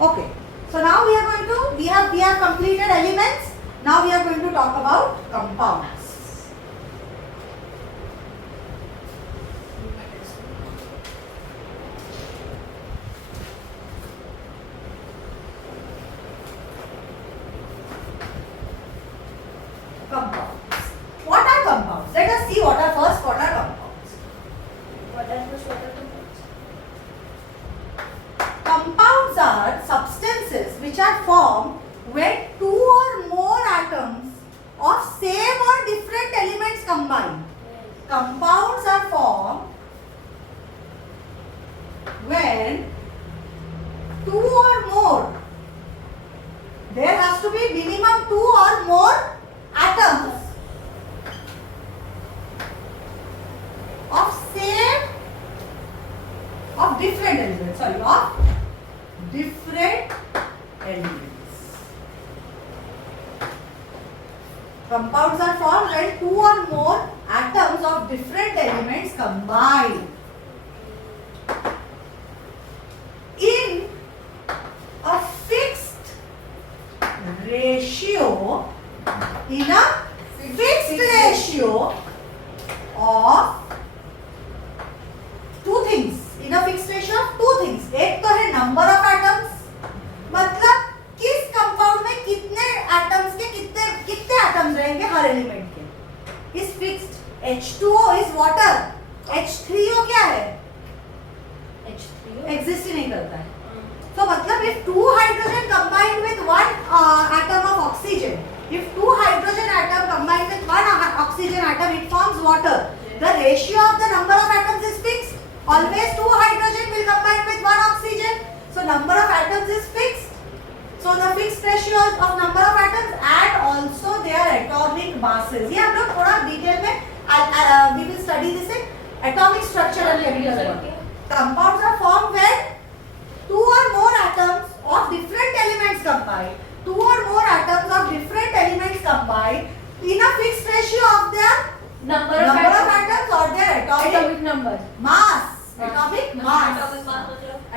Okay. So now we are going to, we have completed elements. Now we are going to talk about compounds. Compounds. What are compounds? Let us see what are compounds. What are compounds? Compounds are substances which are formed when two or more atoms of same or different elements combine. Compounds are formed when two or more, there has to be minimum two or more atoms of same, of different elements, of different elements. Compounds are formed when two or more atoms of different elements combine in a fixed ratio, of two things, in a fixed ratio of two things. एक तो है number of atoms, मतलब किस compound में कितने atoms के कितने atoms रहेंगे हर एलिमेंट के, is fixed. H2O is water, H3O क्या है, एग्जिस्ट ही नहीं करता है. So मतलब if two hydrogen combine with one atom of oxygen, if two hydrogen atom combine with one oxygen atom, it forms water. The ratio of the number of atoms is fixed. Always two hydrogen will combine with one oxygen. So number of atoms is fixed. So the fixed ratio of number of atoms and also their atomic masses. ये हम लोग थोड़ा detail में we will study this in atomic structure and chemical bond. Compounds are formed when two or more atoms of different elements combine. Two or more atoms of different elements combine in a fixed ratio of their number of atoms or their atomic number. mass. Atomic mass. Atomic mass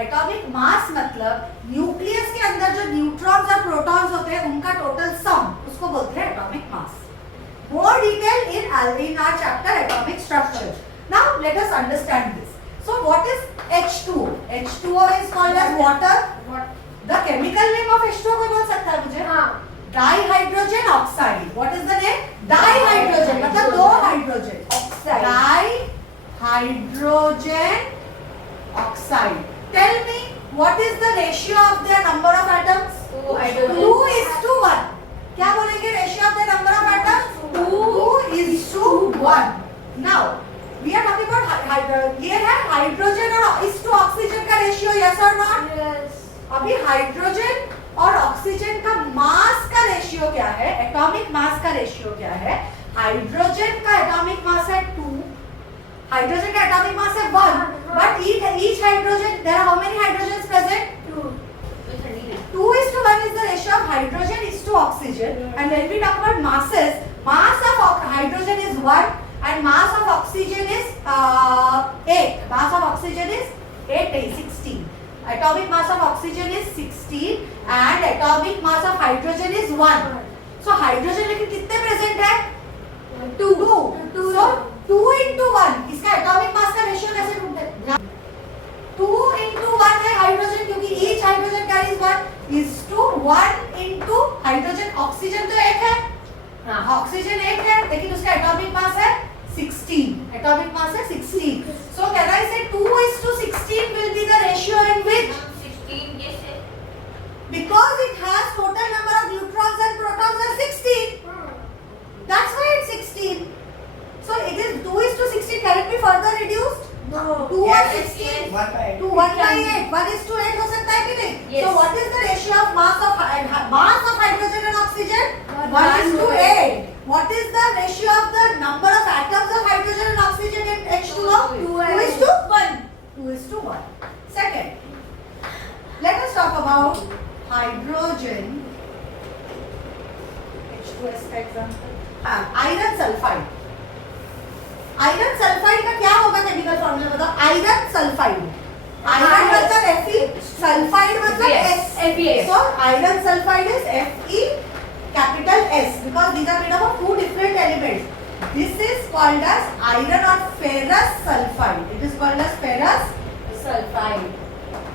atomic mass मतलब nucleus के अंदर जो neutrons और protons होते हैं उनका total sum, उसको बोलते हैं atomic mass. More detail in our chapter atomic structure. Now let us understand this. So what is H2O? H2O is called as water. The chemical name of H2O कोई बोल सकता है मुझे? हाँ. Dihydrogen oxide. What is the name? Dihydrogen मतलब दो hydrogen. Oxide. Dihydrogen oxide. Tell me, what is the ratio of their number of atoms? 2:1. क्या बोलेंगे ratio of the number of atoms? 2:1. Now, we are talking about ये है hydrogen और इस to oxygen का ratio, yes or not? Yes. अभी hydrogen और oxygen का मास का रेशियो क्या है, एटॉमिक मास का रेशियो क्या है? हाइड्रोजन का एटॉमिक मास है 2, हाइड्रोजन का एटॉमिक मास है 1, but each hydrogen, there are how many hydrogens present? 2. 2:1 is the ratio of hydrogen is to oxygen. And when we talk about masses, mass of hydrogen is 1 and mass of oxygen is 8. Mass of oxygen is 16. Atomic mass of oxygen is 16 and atomic mass of hydrogen is 1. So hydrogen लेकिन कितने present है? 2. So 2:1. इसका atomic mass का ratio कैसे ढूंढते हैं? 2:1 है hydrogen, क्योंकि each hydrogen carries 1 is to 1 into hydrogen. Oxygen तो एक है, ऑक्सीजन एक है, लेकिन उसका एटॉमिक मास है 16. एटॉमिक मास है 16. So can I say 2:16 will be the ratio in which? 16 कैसे? Because it has total number of neutrons and protons are 16. That's why it's 16. So it is 2:16. Can it be further reduced? No. 2 or 16? 1/8. To 1/8. 1:8 हो सकता है कि नहीं? Yes. So what is the ratio of mass of hydrogen and oxygen? 1:8. What is the ratio of the number of atoms of hydrogen and oxygen in H2O? 2:1. 2:1. Second, let us talk about hydrogen. H2S का example. Iron sulphide. Iron sulphide का क्या होगा chemical formula बताओ? Iron sulphide. Iron मतलब Fe, sulphide मतलब S. iron sulfide is Fe capital S because these are made up of two different elements. This is called as iron or ferrous sulfide. It is called as ferrous Sulfide.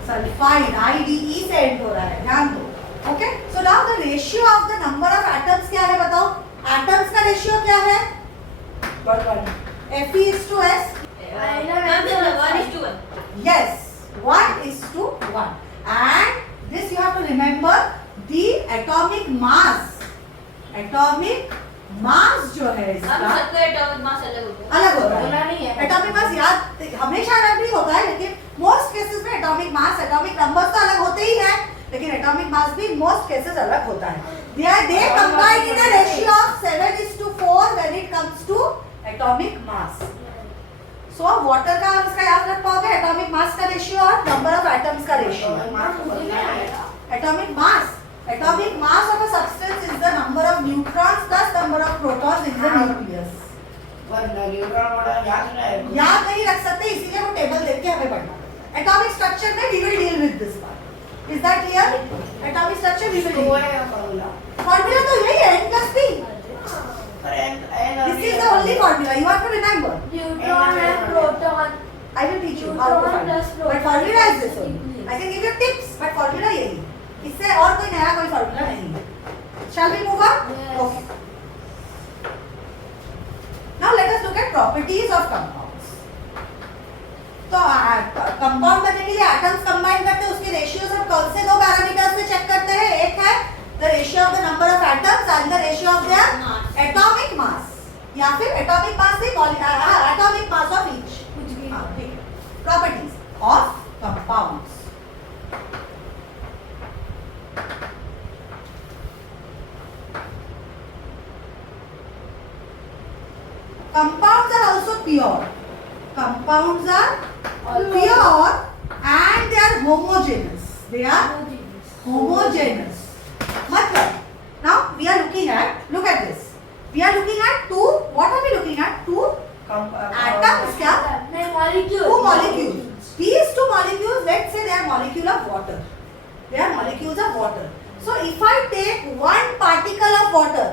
sulfide. IDE से end हो रहा है, ध्यान दो. Okay? So now the ratio of the number of atoms क्या है बताओ? Atoms का ratio क्या है? What one? Fe is to S. One is to one. Yes, 1:1. And this you have to remember the atomic mass. Atomic mass जो है हम इसका सबका एटॉमिक मास अलग होता है. अलग होता बोला है. नहीं है. एटॉमिक मास याद हमेशा अलग नहीं होता है, लेकिन मोस्ट केसेस में एटॉमिक मास, एटॉमिक नंबर्स तो अलग होते ही हैं, लेकिन एटॉमिक मास भी मोस्ट केसेस अलग होता है. They combine in a ratio of 7:4 when it comes to atomic mass. So water का इसका याद रख पाओगे, एटॉमिक मास का रेशियो और नंबर ऑफ एटम्स का ratio. Atomic mass. Atomic mass of a substance is the number of neutrons plus number of protons in the nucleus. याद नहीं रख सकते, इसीलिए वो टेबल देख के हमें पढ़ना. Atomic structure में we will deal with this part. Is that clear? Atomic structure we will deal. Formula तो यही है, N plus P. This is the only formula you have to remember. Neutron and proton. I will teach you how to Proton find plus it. But formula is this only. I can give you tips, but formula यही. इससे और कोई नया कोई formula नहीं है. Shall we move on? Yes. Okay. Now let us look at properties of compounds. तो compound बनने के लिए एटम्स कंबाइन करते हैं, उसके रेशियोज हम कौन से दो पैरामीटर्स में चेक करते हैं? एक है the ratio of the number of atoms and the ratio of their atomic mass, या फिर एटॉमिक मास से एटॉमिक मास ऑफ ईच. कुछ भी. हाँ, ठीक है. Properties of compounds. Compounds are also pure. Compounds are pure and they are homogeneous. They are homogeneous. मतलब, now we are looking at, look at this. We are looking at two, what are we looking at? Two atoms क्या? नहीं, molecule. Two molecules. These two molecules, let's say they are molecule of water. They are molecules of water. So if I take one particle of water,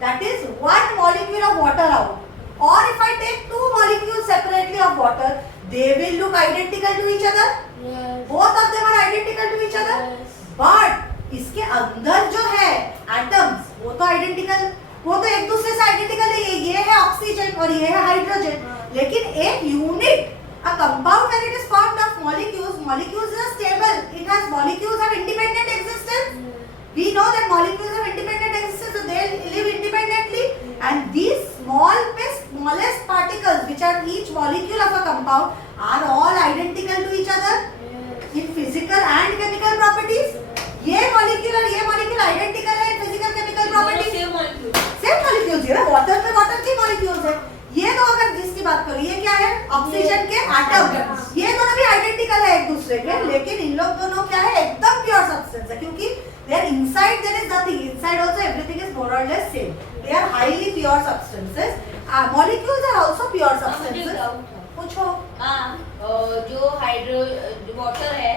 that is one molecule of water out, or if I take two molecules separately of water, they will look identical to each other. Yes. Both of them are identical to each other. Yes. But इसके अंदर जो है atoms, वो तो identical, वो तो एक दूसरे से identical है. ये है ऑक्सीजन और ये है हाइड्रोजन. लेकिन एक unit, a compound when it is formed of molecules, molecules are stable. It has molecules have independent existence. We know that molecules have independent existence, so they live independently. And these smallest particles, which are each molecule of a compound, are all identical to each other in physical and chemical properties. ये molecule और ये molecule identical है in physical chemical properties. Same molecule. Same molecules है ना, water में water की molecules है. ये तो अगर जिसकी बात करो, ये क्या है? ऑक्सीजन के एटम. ये दोनों भी आइडेंटिकल है एक दूसरे के, लेकिन इन लोग दोनों क्या है? एकदम प्योर सब्सटेंस है, क्योंकि they are inside, there is nothing. Inside also everything is more or less same. They are highly pure substances. Molecules are also pure substances. पूछो. जो वाटर है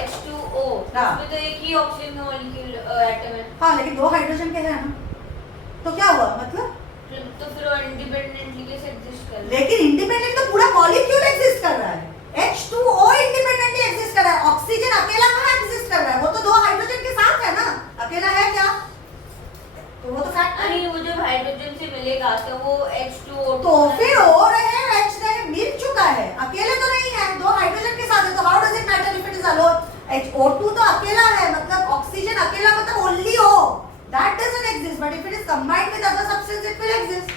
H2O, हाँ. उसमें तो एक ही ऑक्सीजन का मॉलिक्यूल एटम है. हाँ, लेकिन दो हाइड्रोजन के हैं ना, तो क्या हुआ? मतलब तो फिर वो इंडिपेंडेंटली कैसे एग्जिस्ट कर रहा है? लेकिन इंडिपेंडेंट तो पूरा मॉलिक्यूल एग्जिस्ट कर रहा है. H2O इंडिपेंडेंटली एग्जिस्ट कर रहा है. ऑक्सीजन अकेला कहाँ एग्जिस्ट कर रहा है? वो तो दो हाइड्रोजन के साथ है ना, अकेला है क्या? तो वो तो फैक्ट है. नहीं, वो जब हाइड्रोजन से मिलेगा तो वो H2O तो फिर O रहे H रहे, मिल चुका है, अकेले तो नहीं है, दो हाइड्रोजन के साथ है. तो how does it matter if it is alone? O2 तो अकेला है, मतलब ऑक्सीजन अकेला, मतलब only O. That doesn't exist, but if it is combined with other substance, it will exist.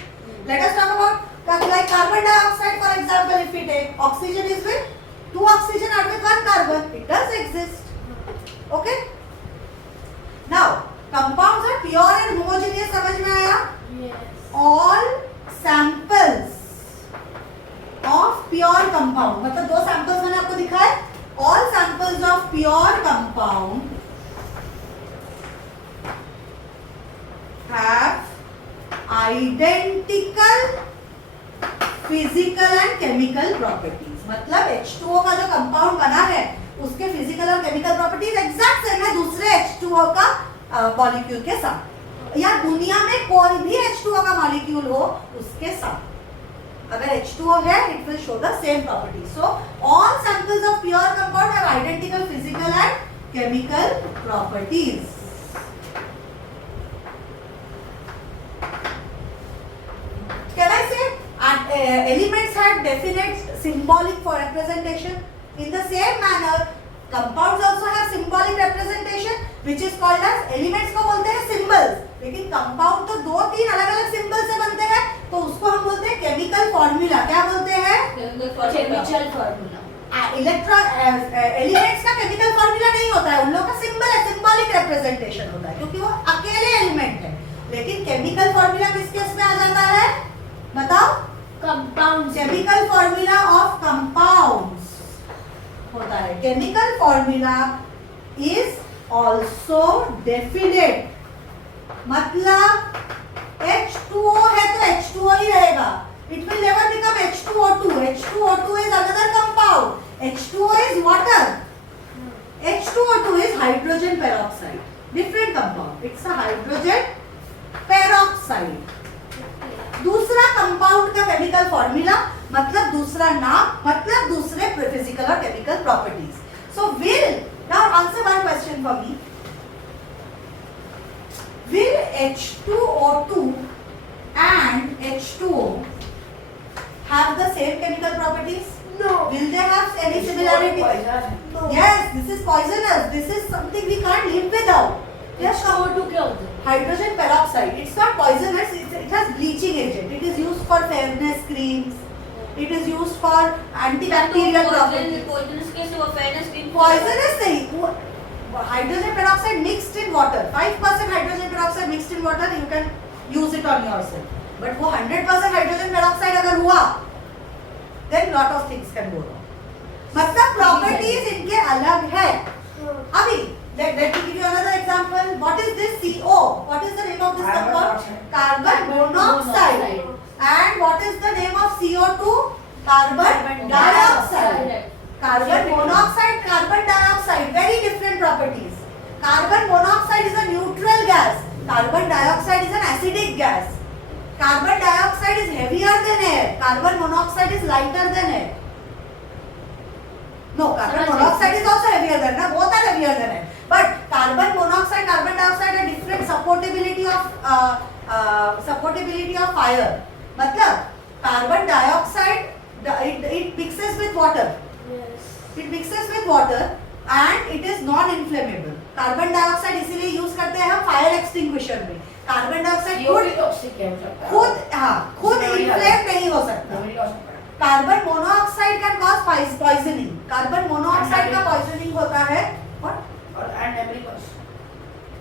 Let us talk about like carbon dioxide, for example. If we take oxygen is with two oxygen are with one carbon, it does exist. Okay. Now compounds are pure and homogeneous. समझ में आया? Yes. All samples of pure compound, मतलब दो samples मैंने आपको दिखाए. All samples of pure compound have identical physical and chemical properties. मतलब H2O का जो कंपाउंड बना है उसके फिजिकल और केमिकल प्रॉपर्टीज एग्जैक्ट सेम है दूसरे H2O का मॉलिक्यूल के साथ, या दुनिया में कोई भी H2O का मॉलिक्यूल हो उसके साथ। अगर H2O है, it will show the same property. So all samples of pure compound have identical physical and chemical properties. Can I say elements had definite symbolic for representation? In the same manner, compounds also have symbolic representation, which is called as elements को बोलते हैं symbols. लेकिन compound तो दो तीन अलग अलग symbols से बनते हैं, तो उसको हम बोलते हैं chemical formula. क्या बोलते हैं? Chemical formula. एलिमेंट्स का केमिकल फॉर्मूला नहीं होता है, उन लोगों का सिंबल है, सिंबॉलिक रिप्रेजेंटेशन होता है, क्योंकि वो अकेले एलिमेंट है। लेकिन केमिकल फॉर्मूला किस केस में आ जाता है, बताओ? Compounds. Chemical formula of compounds होता है। Chemical formula is also definite, मतलब H2O है तो H2O ही रहेगा, it will never become H2O2. H2O2 is another compound. H2O is water. H2O2 is hydrogen peroxide, different compound. It's a hydrogen peroxide. दूसरा compound का chemical formula मतलब दूसरा नाम, मतलब दूसरे फिजिकल और chemical properties. So will now answer one question for me. Will H2O2 and H2O have the same chemical properties? No. Will they have any similarity? No. Yes, this is poisonous. This is something we can't live without. Yes, H2O2 क्या होता है? hydrogen peroxide. It's not poisonous. It has bleaching agent. It is used for fairness creams. It is used for antibacterial properties. Poisonous कैसे वो fairness cream? Poisonous नहीं. Hydrogen peroxide mixed in water. 5% hydrogen peroxide mixed in water. You can use it on yourself. But वो 100% hydrogen peroxide अगर हुआ, then lot of things can go wrong. मतलब properties इनके अलग है. अभी let me give you another example. What is this CO? What is the name of this compound? Carbon monoxide. And what is the name of CO2? Carbon dioxide. Carbon monoxide, carbon dioxide, very different properties. Carbon monoxide is a neutral gas. Carbon dioxide is an acidic gas. Carbon dioxide is heavier than air. Carbon monoxide is lighter than air. No, carbon monoxide is also heavier than air. Both are heavier than air. But carbon monoxide, carbon dioxide are different supportability of fire. मतलब carbon dioxide it mixes with water. Yes. It mixes with water and it is non-inflammable. Carbon dioxide इसीलिए use करते हैं हम fire extinguisher में. Carbon dioxide खुद inflame नहीं हो सकता. Carbon monoxide can cause poisoning. Carbon monoxide का पॉइजनिंग होता है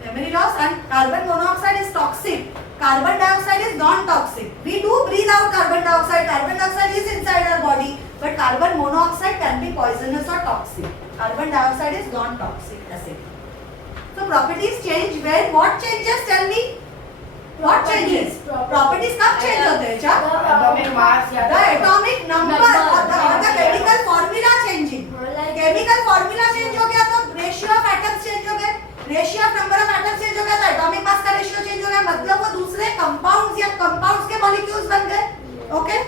memory loss, and carbon monoxide is toxic. Carbon dioxide is non-toxic. We do breathe out carbon dioxide. Carbon dioxide is inside our body, but carbon monoxide can be poisonous or toxic. Carbon dioxide is non-toxic acid. So properties change when? What changes? Tell me. What changes? Properties कब change होते हैं? क्या? Atomic mass या The atomic number or the chemical formula changing. Chemical formula change हो गया तो ratio of atoms change हो गए. Ratio of number of atoms change हो गया तो atomic mass का ratio change हो गया. मतलब वो दूसरे compounds या compounds के molecules बन गए. Okay?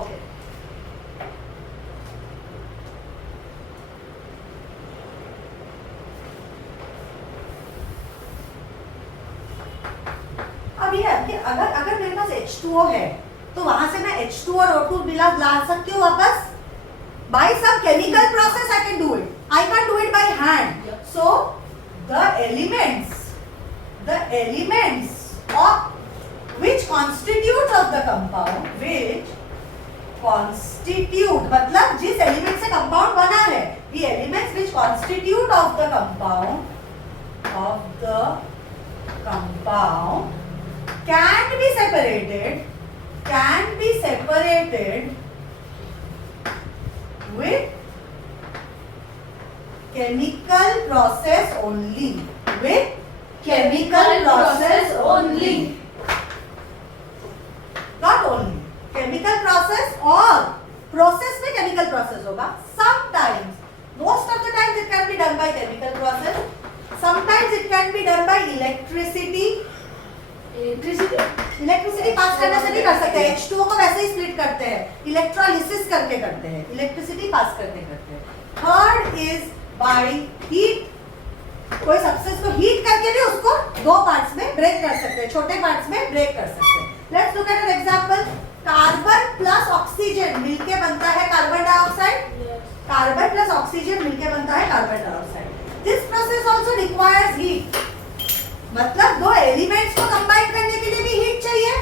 Okay. अब ये है कि अगर मेरे पास H2O है तो वहां से मैं H2 और O2 मिला ला सकती हूँ वापस. By some chemical process I can do it. I can't do it by hand. So the elements of which constitute of the compound, which constitute मतलब जिस एलिमेंट से कंपाउंड बना है, the elements which constitute of the compound can be separated with chemical process only. With chemical process only. Not only chemical process or process में chemical process होगा. Sometimes, most of the times it can be done by chemical process. Sometimes it can be by electricity. Electricity. Electricity pass करने से नहीं कर सकते, H2O को वैसे ही split करते हैं, इलेक्ट्रोलिसिस करके करते हैं, इलेक्ट्रिसिटी पास करते हैं। थर्ड इज बाय हीट, कोई सब्सटेंस को हीट करके भी उसको दो पार्ट्स में ब्रेक कर सकते हैं, छोटे पार्ट्स में ब्रेक कर सकते हैं। Let's look at an example. Carbon plus oxygen मिलके बनता है carbon dioxide, Yes. Carbon plus oxygen मिलके बनता है carbon dioxide. This process also requires heat, मतलब दो एलिमेंट्स को कंबाइन करने के लिए भी हीट चाहिए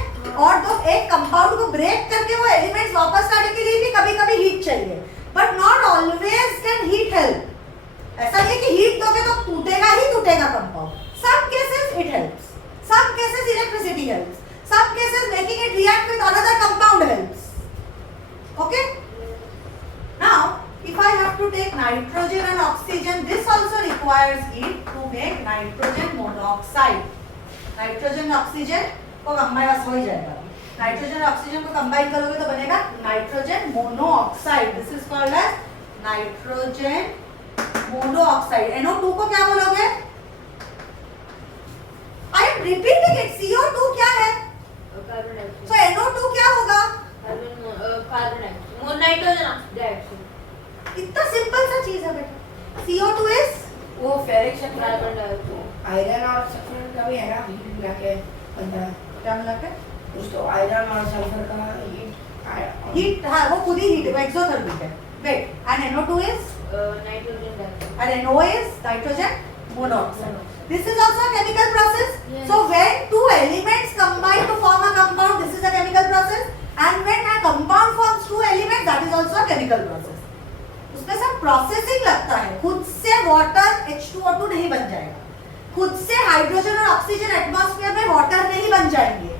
और दो एक कंपाउंड को ब्रेक करके वो एलिमेंट्स वापस लाने के लिए भी कभी-कभी हीट चाहिए, but not always can heat help. ऐसा नहीं कि हीट दोगे तो टूटेगा ही टूटेगा compound. Some cases it helps, some cases electricity helps, some cases making it react with another compound helps. Okay, now if I have to take nitrogen and oxygen, this also requires heat to make nitrogen monoxide. Nitrogen oxygen को combine हो ही जाएगा। Nitrogen oxygen को combine करोगे तो बनेगा nitrogen monoxide. This is called as nitrogen monoxide. NO2 को क्या बोलोगे? I am repeating it. CO2 क्या है? Carbon dioxide. So NO2 क्या होगा? Carbon dioxide. Nitrogen dioxide. इतना सिंपल सा चीज है बेटा। CO2 is वो ferric sulphur Carbon dioxide. Iron और सल्फर का भी है ना, हीट मिला के बनता है क्या मिला के? उसको आयरन और सल्फर का हीट, हाँ वो खुद ही हीट है, वो एक्सोथर्मिक है। Wait, and NO2 is Nitrogen dioxide. and NO is nitrogen monoxide. This is also a chemical process. Yes. So when two elements combine to form a compound, this is a chemical process. And when a compound forms two elements, that is also a chemical process. उसमें सब processing लगता है, खुद से water H2O2 नहीं बन जाएगा, खुद से हाइड्रोजन और ऑक्सीजन एटमॉस्फेयर में वाटर नहीं बन जाएंगे,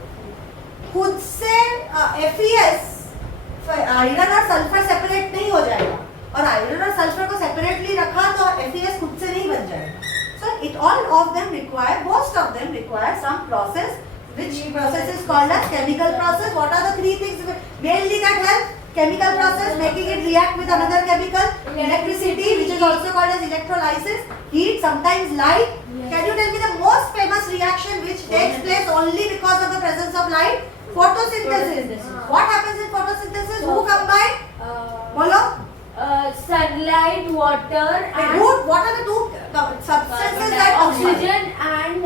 खुद से FeS आयरन और सल्फर सेपरेट नहीं हो जाएगा, और आयरन और सल्फर को सेपरेटली रखा तो FeS खुद से नहीं बन जाएगा। So it all of them require, most of them require some process, which process is called as chemical process. What are the three things mainly that help? Chemical process, making it react with another chemical, electricity, which is also called as electrolysis, heat, sometimes light. Yes. Can you tell me the most famous reaction which takes place only because of the presence of light? Photosynthesis. Photosynthesis. What happens in photosynthesis? Who combine? Bolo? Sunlight, water, and What are the two substances that combine? oxygen and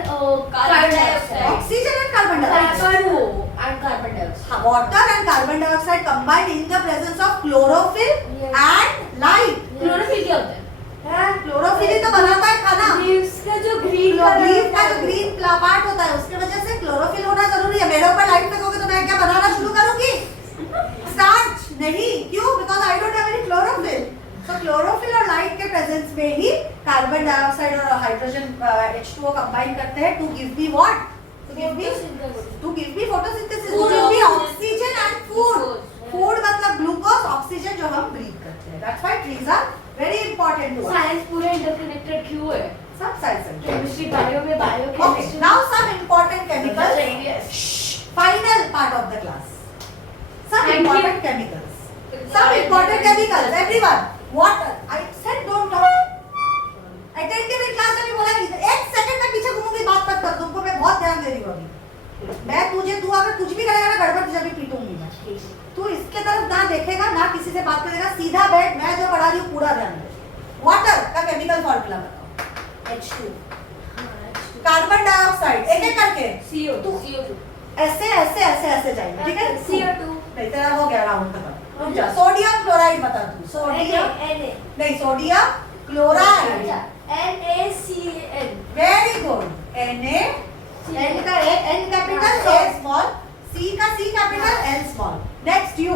carbon dioxide. Oxygen and carbon dioxide. And carbon dioxide. Water and carbon dioxide combined in the presence of chlorophyll Yes. and light. Chlorophyll क्या होता है? Chlorophyll ही तो बनाता है खाना। Leaves का जो green leaf का जो ग्रीन पार्ट होता है उसके वजह से क्लोरोफिल होना जरूरी है। मेरे ऊपर लाइट फेंकोगे तो मैं क्या बनाना शुरू करूंगी? स्टार्च नहीं, क्यों? Because I don't have any chlorophyll. तो क्लोरोफिल और लाइट के प्रेजेंस में ही कार्बन डाइऑक्साइड और हाइड्रोजन H2O कंबाइन करते हैं to give me what? To give me photosynthesis, to give me oxygen and food. Food मतलब ग्लूकोज, ऑक्सीजन जो हम ब्रीथ करते हैं। That's why trees are very important to us. Science पूरे interconnected क्यों है? सब साइंस है। केमिस्ट्री बायो में bio Okay, chemistry now some important chemicals. Final part of the class. Some Thank important you. chemicals. Some important chemicals. Everyone. Water. I said don't talk. Attentive in class में बोला कि एक second में पीछे घूमूंगी, बात मत कर, तुमको मैं बहुत ध्यान दे रही हूँ अभी। मैं तुझे, तू अगर कुछ भी करेगा ना गड़बड़, तुझे भी पीटूंगी मैं। तू इसके तरफ ना देखेगा, ना किसी से बात करेगा, सीधा बैठ, मैं जो पढ़ा रही हूँ पूरा ध्यान दे। वाटर का केमिकल फॉर्मूला बताओ। H2, कार्बन डाइऑक्साइड, एक एक करके CO2 ऐसे ऐसे ऐसे ऐसे जाएंगे, ठीक है? CO2 नहीं, तेरा हो गया राउंड खत्म। रुक जा, सोडियम क्लोराइड बता तू। सोडियम नहीं, sodium chloride. NaCl very good. Na, N का N capital, A small, C का C capital, L small. Next you,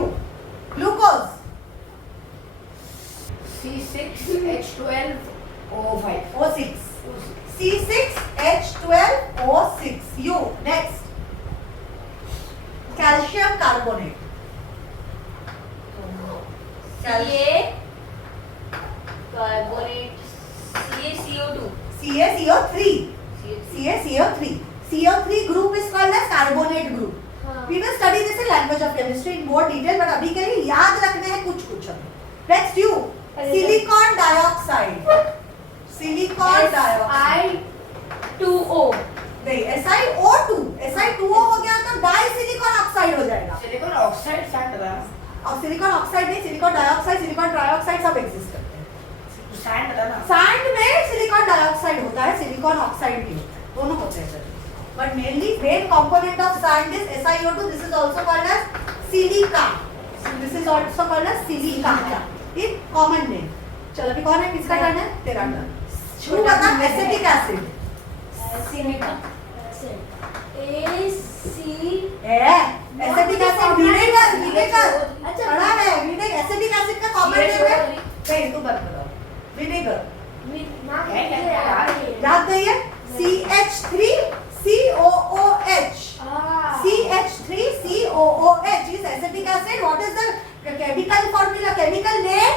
glucose. C6H12O5 O6, C6H12O6। You next, calcium carbonate. carbonate CaCO2 CaCO3, CaCO3, CO3 group is called as carbonate group. We will study this in language of chemistry in more detail, but अभी के लिए याद रखने हैं कुछ हमें। Next you, silicon dioxide, silicon dioxide, Si2O था और सिलिकॉन ऑक्साइड नहीं, सिलिकॉन डाइऑक्साइड, सिलिकॉन ट्राइऑक्साइड सब एग्जिस्ट करते हैं। सैंड था ना सैंड में सिलिकॉन डाइऑक्साइड होता है, सिलिकॉन ऑक्साइड भी होता है, दोनों होते हैं। But mainly main component of sand is SiO2. This is also called as silica. This is also called as silica in common name. चलो अभी कौन है, किसका टर्न है? तेरा टर्न. तू बता acetic acid. Silica acetic acid vinegar. Vinegar अच्छा पढ़ा है. विनेगर एसिटिक एसिड का कॉमन नेम है. नहीं तू बता. विनेगर याद नहीं है? CH3COOH. CH3COOH is acetic acid. What is the chemical formula? Chemical name?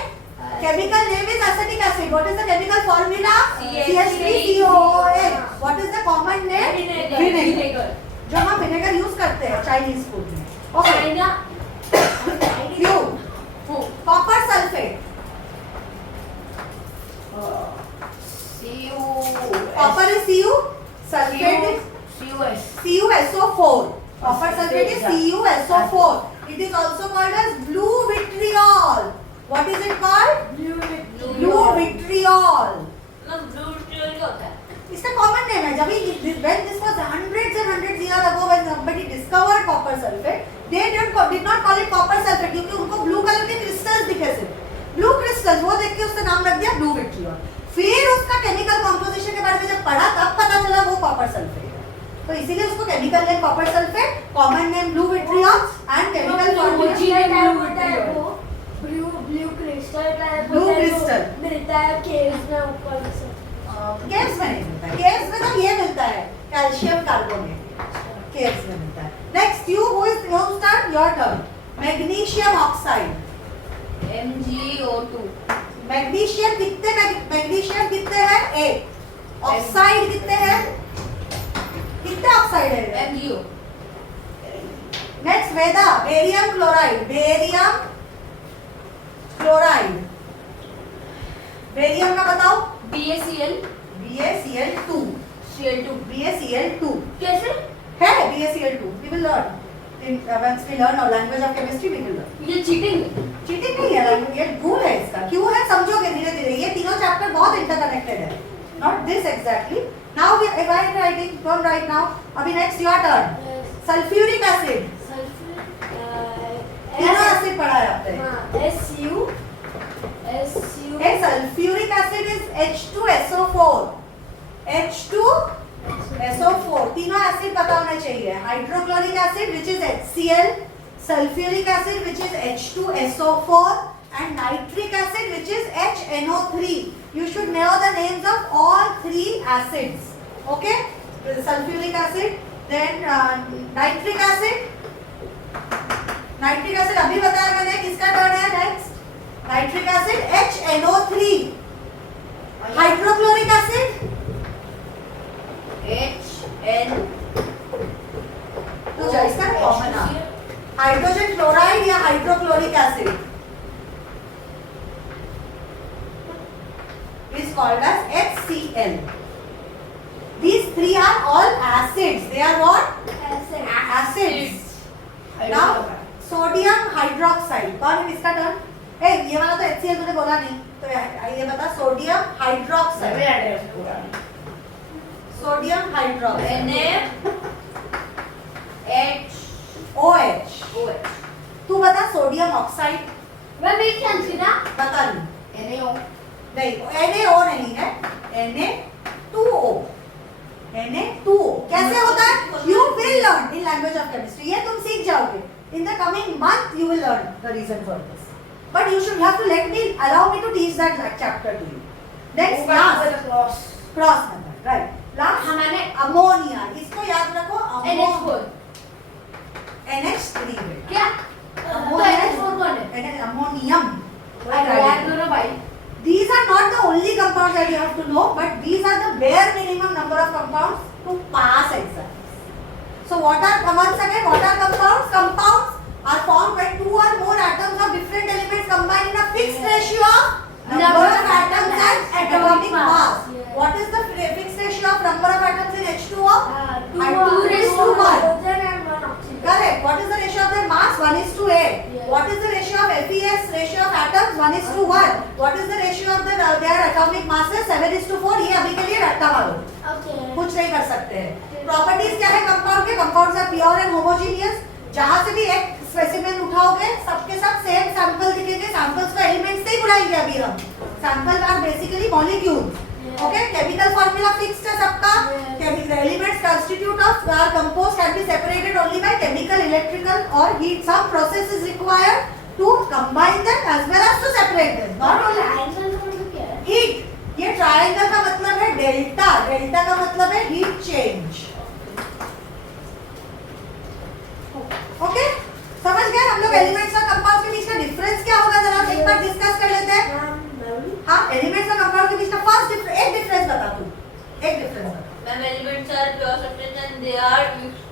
Chemical name is acetic acid. What is the chemical formula? CH3COOH. What is the common name? Vinegar. जो हम vinegar use करते हैं Chinese food में. Q. Copper sulfate. Copper is Cu. Sulfate is CuSO4. Copper sulfate is CuSO4. It is also called as blue vitriol. What is it called? Blue vitriol. इसका common name है. जब when this was hundreds and hundreds years ago when somebody discovered copper sulfate, they did not call it copper sulfate क्योंकि उनको blue colour के crystals दिखे थे. Blue crystals वो देख के उसका नाम रख दिया ब्लू विट्रियल. फिर उसका केमिकल कंपोजिशन के बारे में जब पढ़ा तब पता चला वो कॉपर सल्फेट है. तो इसीलिए उसको chemical name copper sulphate, common name blue vitriol and chemical formula blue crystal Blue crystal. मिलता है केव्स में ऊपर से. केव्स में नहीं मिलता है. केव्स में तो ये मिलता है कैल्शियम कार्बोनेट. केव्स में मिलता है. Next you who is you start your turn. Magnesium oxide. MgO2. Magnesium कितने हैं? 8. ऑक्साइड कितने हैं? कितने ऑक्साइड है? MgO. नेक्स्ट वेदा. Barium chloride. Barium chloride. Barium का बताओ. BaCl. BaCl2. Cl2. BaCl2 कैसे? है. BaCl2 we will learn once we learn our language of chemistry we will learn. ये चीटिंग. चीटिंग नहीं है. ये रूल है इसका. क्यों है समझोगे धीरे धीरे. ये तीनों चैप्टर बहुत इंटरकनेक्टेड है. Not this exactly. Now we if I am writing, don't write now. अभी next your turn. Sulphuric acid. तीनों एसिड पढ़ा है आपने. SU. Hey, sulfuric acid is H2SO4. H2SO4. तीनों एसिड पता होने चाहिए. Hydrochloric acid which is HCl, sulfuric acid which is H2SO4 and nitric acid which is HNO3. You should know the names of all three acids. Okay? Sulfuric acid, then nitric acid. Nitric acid अभी बताया मैंने. किसका turn है next? Nitric acid HNO3. Hydrochloric acid HN. तो इसका common नाम hydrogen chloride या hydrochloric acid is called as HCl. These three are all acids. They are what? Acids. Now sodium hydroxide. कौन है किसका टर्न? ये वाला तो HCl तूने बोला नहीं. तो ये बता. Sodium hydroxide. Sodium hydroxide. OH. तू बता सोडियम ऑक्साइड. मैं भी जानती ना. बता नहीं. NaO. नहीं NaO नहीं है. Na2O. Na2O कैसे होता है? You will learn in language of chemistry. ये तुम सीख जाओगे. In the coming month you will learn the reason for this. But you should have to allow me to teach that chapter to you. Next cross method. Right. Last हमारे ammonia. इसको याद रखो. NH4. NH3 क्या? NH4 कौन है? Ammonium. यार दोनों भाई. These are not the only compounds that you have to know, but these are the bare minimum number of compounds to pass exams. So what are once again what are compounds? Compounds are formed when two or more atoms of different elements combine in a fixed ratio of number of atoms and atomic mass. What is the fixed ratio of number of atoms in H2O? 2:1. Correct. What is the ratio of their mass? 1:8. What is the ratio of FeS ratio of atoms? 1:1. What is the ratio of their atomic masses? 7:4. ये अभी के लिए रट्टा मारो, Okay. कुछ नहीं कर सकते हैं। प्रॉपर्टीज क्या है कंपाउंड के? Compounds are pure and homogeneous. जहां से भी एक स्पेसिमेन उठाओगे सबके सब सेम सैंपल दिखेंगे। सैंपल्स को एलिमेंट्स नहीं बुलाएंगे अभी हम, sample are basically molecules. Okay, chemical formula fixed है सबका। Chemical elements constitute of are composed can be separated only by chemical, electrical और heat. Some process is required to combine them as well as to separate them, not only Triangle का मतलब क्या है? Heat. ये triangle का मतलब है delta, delta का मतलब है हीट चेंज। ओके, समझ गए हम लोग एलिमेंट्स और कंपाउंड्स के बीच का डिफरेंस क्या होगा? जरा एक बार डिस्कस कर लेते हैं। हाँ, एलिमेंट्स और कंपाउंड के बीच का फर्स्ट एक डिफरेंस बता तू, एक डिफरेंस बता। Ma'am, elements are pure substance and they are mixed.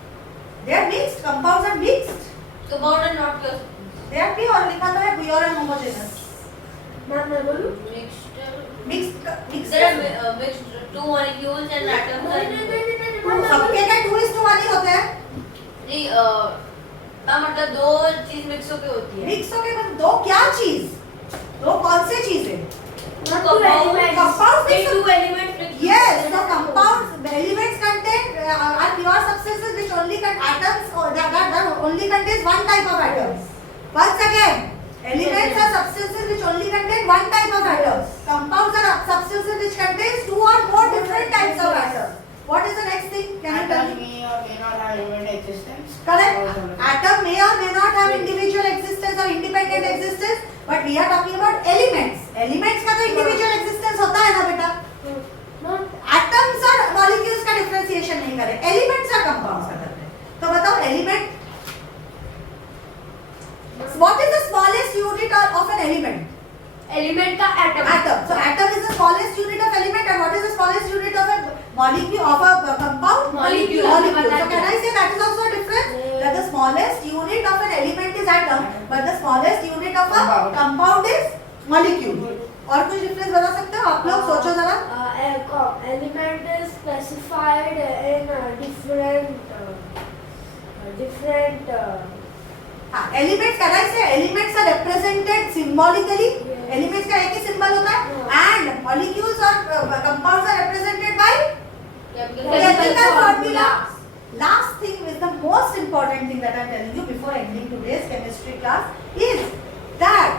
They are mixed, compounds are mixed. Compound and not pure substance. They are pure, लिखा तो है pure and homogeneous. मैं बोलूं? Mixed. Mixed There are mixed two molecules and atoms are सबके क्या 2:1 ही होते हैं? नहीं मतलब दो चीज मिक्स होके होती है। मिक्स हो गए मतलब दो क्या चीज? दो कौन से चीजें? Not two elements. Compounds They mixed. two elements mixed. Yes, the compounds, the elements contain are pure substances which only atoms or that only contains one type of atoms. Once again, elements are substances which only contain one type of atoms. Compounds are substances which contains two or more different types of atoms. What is the next thing? Can you tell Atom me? may or may not have element existence. Correct. Atom may or may not have individual existence or independent existence, but we are talking about elements. Elements का तो individual existence होता है ना बेटा? Not. Atoms और molecules का differentiation नहीं करें, elements और compounds का करते हैं। तो बताओ element, what is the smallest unit of an element? Element का atom. Atom. So atom is the smallest unit of element, and what is the smallest unit of a molecule of a compound? Molecule. Molecule. So can I say that is also a difference? That the smallest unit of an element is atom, but the smallest unit of a compound is molecule. और कुछ difference बता सकते हो आप लोग? सोचो जरा। Element is specified in different. हाँ, elements can I say elements are represented symbolically? Yes. Elements का एक ही symbol होता है, and molecules or compounds are represented by chemical formula. Last thing is the most important thing that I am telling you before ending today's chemistry class is that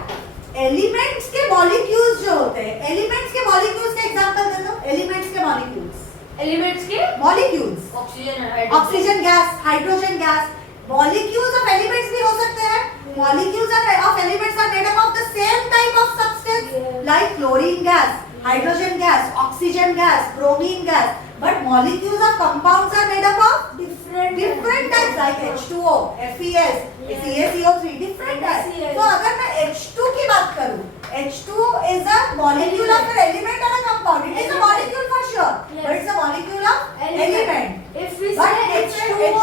elements के molecules जो होते हैं, elements के molecules के example दे दो, elements के molecules, Elements के molecules, Oxygen and hydrogen. oxygen gas, hydrogen gas, molecules of elements भी हो सकते हैं। Molecules of elements are made up of the same type of substance, Yes. like chlorine gas, hydrogen gas, oxygen gas, bromine gas. But molecules of compounds are made up of different types, like H2O, FeS, CaCO3, different types. HCl. तो अगर मैं H2 की बात करूँ, H2 is a molecule of an element or a compound. It is a molecule for sure, Yes. but it's a molecule of element. If we But say H2O, then it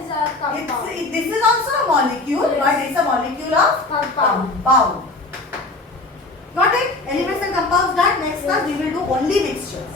is a compound. this is also a molecule, Yes. but it's a molecule of Compound. compound. Got it? Elements and compounds done. Next class we will do only mixtures.